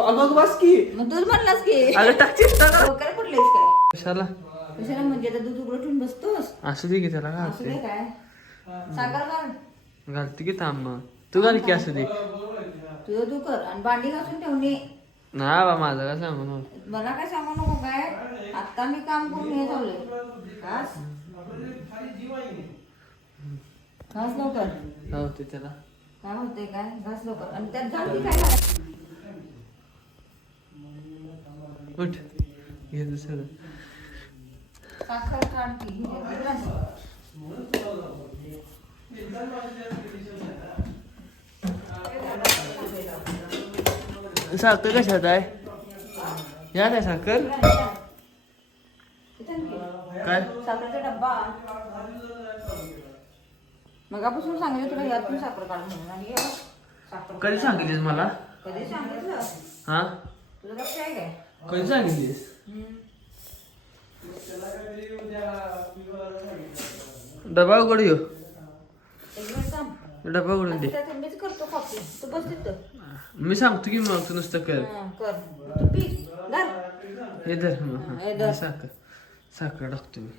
अगं बस की. मग दूध म्हणलास की अगं टाकशील टाका. डोक्याला पडलेस काय? कशाला कशाला म्हणजे आता दूध उघडं ठेवून बसतोस? असू दे की त्याला असं घालते. काय काय साखर घाल. घालते की थांब मग. तू घाल की असू दे. तुझं तू कर आणि भांडी घासून ठेवणे. ना बा माझं काय सांगू नको. मला काय सांगू नको काय. आता मी काम करून हे चाललंय. घास घास लवकर. लावते त्याला. काय होतंय काय घास लवकर आणि त्यात घाल की काय घालायचं? उठ घे दुसरं. साखर काढ की घास. साखर कशात आहे? या काय साखर काय? साखरेचा डब्बा मगापासून सांगितलं तुला यातून साखर काढ म्हणून आणि हे साखर कधी सांगितलीस मला? कधी सांगितलं? हा तुला लक्ष आहे काय? कधी सांगितलीस? डबा उघड येऊ. एक मिनिट थांब. डबा उघडून दे. आता मीच करतो कॉफी तू बस तिथं. मी सांगतो की मग तू नुसतं कर. कर तू पी घाल. हे धर मग. हे हा, धर. साखर साखर टाकतो मी.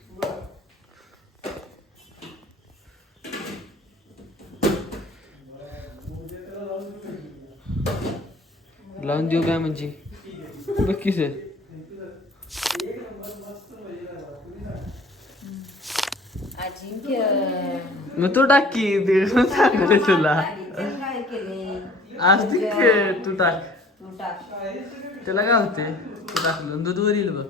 लावून देऊ काय म्हणजे बघ की सर. अजिंक्य मग तू टाक की ते सांगते तुला. काय केले? आज ती तू टाक. तू टाक. त्याला काय होते तू टाकलं दूध वर येईल बघ.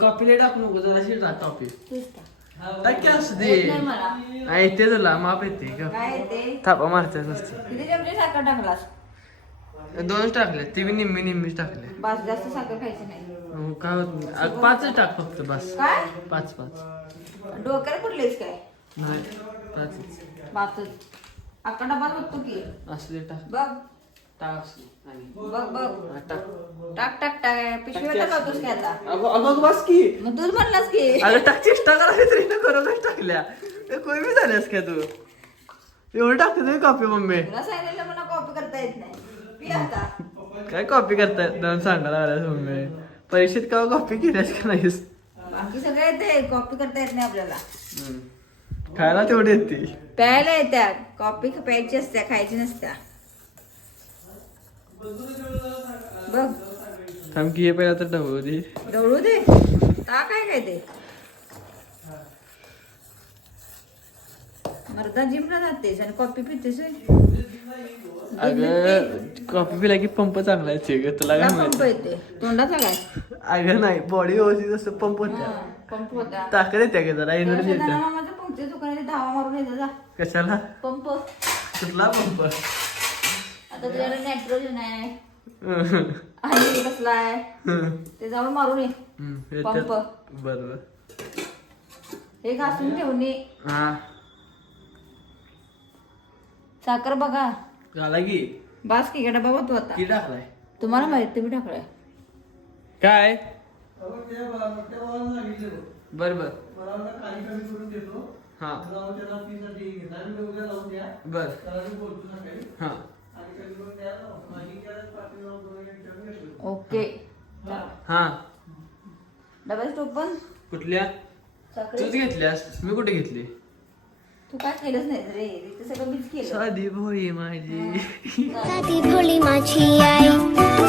कॉफीला टाकू नको जरा टाक कॉफी. तूच टाक. टाक की असू दे. येत नाही मला. येते तुला माप येते का? काय ते? थापा मारते नसते. किती चमचे साखर टाकलास? 2च टाकले ती बी निम्मीच टाकले. बस जास्त साखर खायची नाही. काय होत नाही 5च टाक फक्त बस. काय? 5 डोक्याला पडलेस काय? नाही 5च. बातच अक्का डबा बघतो की असले टाक बघ टाक असले आणि बघ बघ हा, टाक. टाक टाक टाक पिशवीला लावतोस की आता? अगं बस की. मग दूध म्हणलास की अरे टाक चेष्टा करा तरी करूनच टाकल्या. कोई बी झाल्यास का तू एवढं टाकते तुम्ही कॉफी मम्मी. तुला सांगितलं मला कॉपी करता येत नाही. पी आता. काय कॉपी करतायत जाऊन सांगायला आल्यास मम्मी. परीक्षेत का कॉपी केल्यास का नाहीस? बाकी सगळं येते कॉपी करता येत नाही आपल्याला. खायला तेवढी येते. प्यायला येत्या कॉपी प्यायची असत्या खायची नसत्या. बघ थांब की हे पहिला तर ढवळू दे. ढवळू दे. ता काय ते मर्दा जिमला जातेस आणि कॉफी पितेस होय? अगं कॉफी पिला की पंप चांगला आहे ग तुला काय पंप माहिती? येते तोंडाचा काय? अगं नाही बॉडी व्यवस्थित असं पंप होत्या. पंप होता. ताकद येते का जरा एनर्जी येते. माझं पंपच्या दुकानात धावा मारून येतो जा. कशाला? पंप कुठला पंप? आता तुझ्याकडे नायट्रोजन आहे आणि कसलाय ते जाऊन मारून ये पंप. बरोबर. हे घासून ठेवणे. हा साखर बघा झाला की. बास की डबा बघ तू आता. किती टाकलाय? तुम्हाला माहित तुम्ही टाकलाय. काय बर बर हा बर हा ओके हा. डबा स्टोप पण कुठल्या साखर तूच घेतल्यास मी कुठे घेतली? तू काय केलंच नाही रे ते सगळं मीच केलं. साधी भोळी माझी. साधी भोळी माझी आई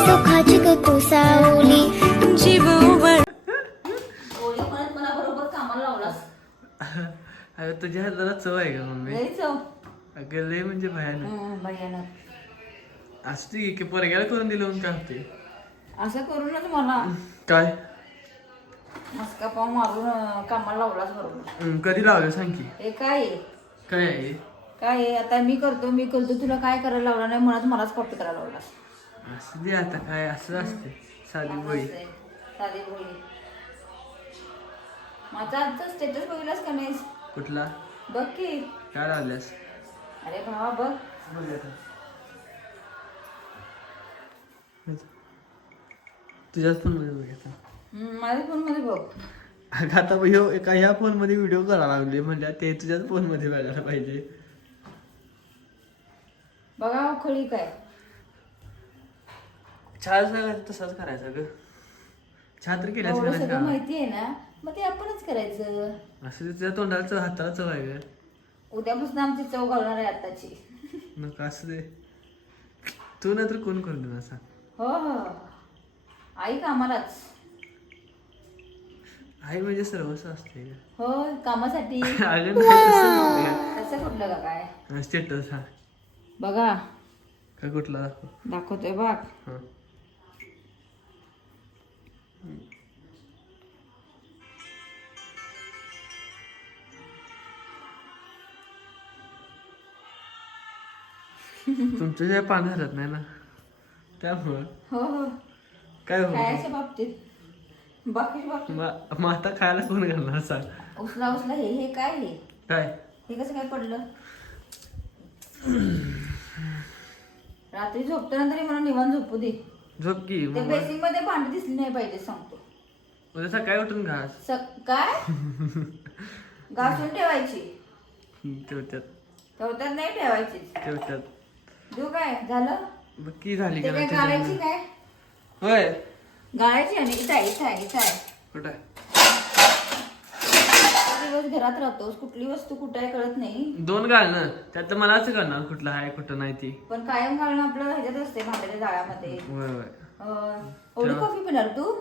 सुखाची तू सावली जीव ओळी म्हणत मला बरोबर कामाला लावलास. अरे तुझ्या हाताला चव आहे का मम्मी? लई चव. अगं लय म्हणजे भयानक. भयानक. असते की पोरग्याला करून दिलं म्हणून काय होते? असं करूनच मला काय मस्का पाव मारून कामाला लावलास बरोबर. कधी लावलं सांग की. हे काय आहे? काय आहे? काय आहे? आता मी करतो तुला काय करायला लावला नाही म्हणत मलाच कॉपी करायला लावलास. असं दे आता काय असं असते साधी भोळी. साधी भोळी. माझा आजचा स्टेटस बघितलास का नाहीस? कुठला? बघ की. काय लावल्यास? अरे भावा बघ. तुझ्याच फोन मध्ये बघ. माझ्या फोन मध्ये बघ. अगं आता एका ह्या फोन मध्ये व्हिडिओ करायला लागले म्हणजे ते तुझ्याच फोन मध्ये बघायला पाहिजे. बघा खळी काय चहा जसा तसाच करायचा ग. चहा तर केल्याच एवढं सगळं का माहिती आहे ना, मग ते आपणच करायचं. असं तुझ्या तोंडाला हाताला चव आहे ग. उद्यापासून आमची चव घालणार आहे आताची. नको असं दे. तू नाही तर कोण करून देणार सांग. हो हो, आई कामालाच. आई म्हणजे सर्वस्व असते ग. हो, कामासाठी. अगं नाही तसं कसं कुठलं का काय स्टेटस हा बघा, का कुठला दाखव. दाखवतोय बघ. हा तुमच्या ज्या पान हरत नाही ना त्यामुळं हो हो, काय हो खायच्या बाबतीत, बाकीच्या बाबतीत मग आता खायला कोण घालणार सांग. उचला उचला. हे काय हे काय हे कसं काय पडलं? रात्री झोपताना तरी मला निवांत झोपू दे. झोप की त्या मग बेसिंग मध्ये भांडी दिसली नाही पाहिजे सांगतो. उद्या सकाळी उठून घास काय घासून ठेवायची, ठेवत्यात ठेवतात नाही ठेवायची. ठेवत्यात. देऊ काय झालं? बघ की झाली ते का काय नाही गाळायची काय? होय गाळायची आणि इथं आहे. कुठं आहे? दिवस घरात राहतोस, कुठली वस्तू कुठं आहे कळत नाही. दोन घाल ना त्यात मलाच करणार कुठला आहे कुठं नाही ती. पण कायम घालणं आपलं ह्याच्यात असते भांड्याच्या जाळ्यामध्ये. होय होय ओली कॉफी पिणार तू?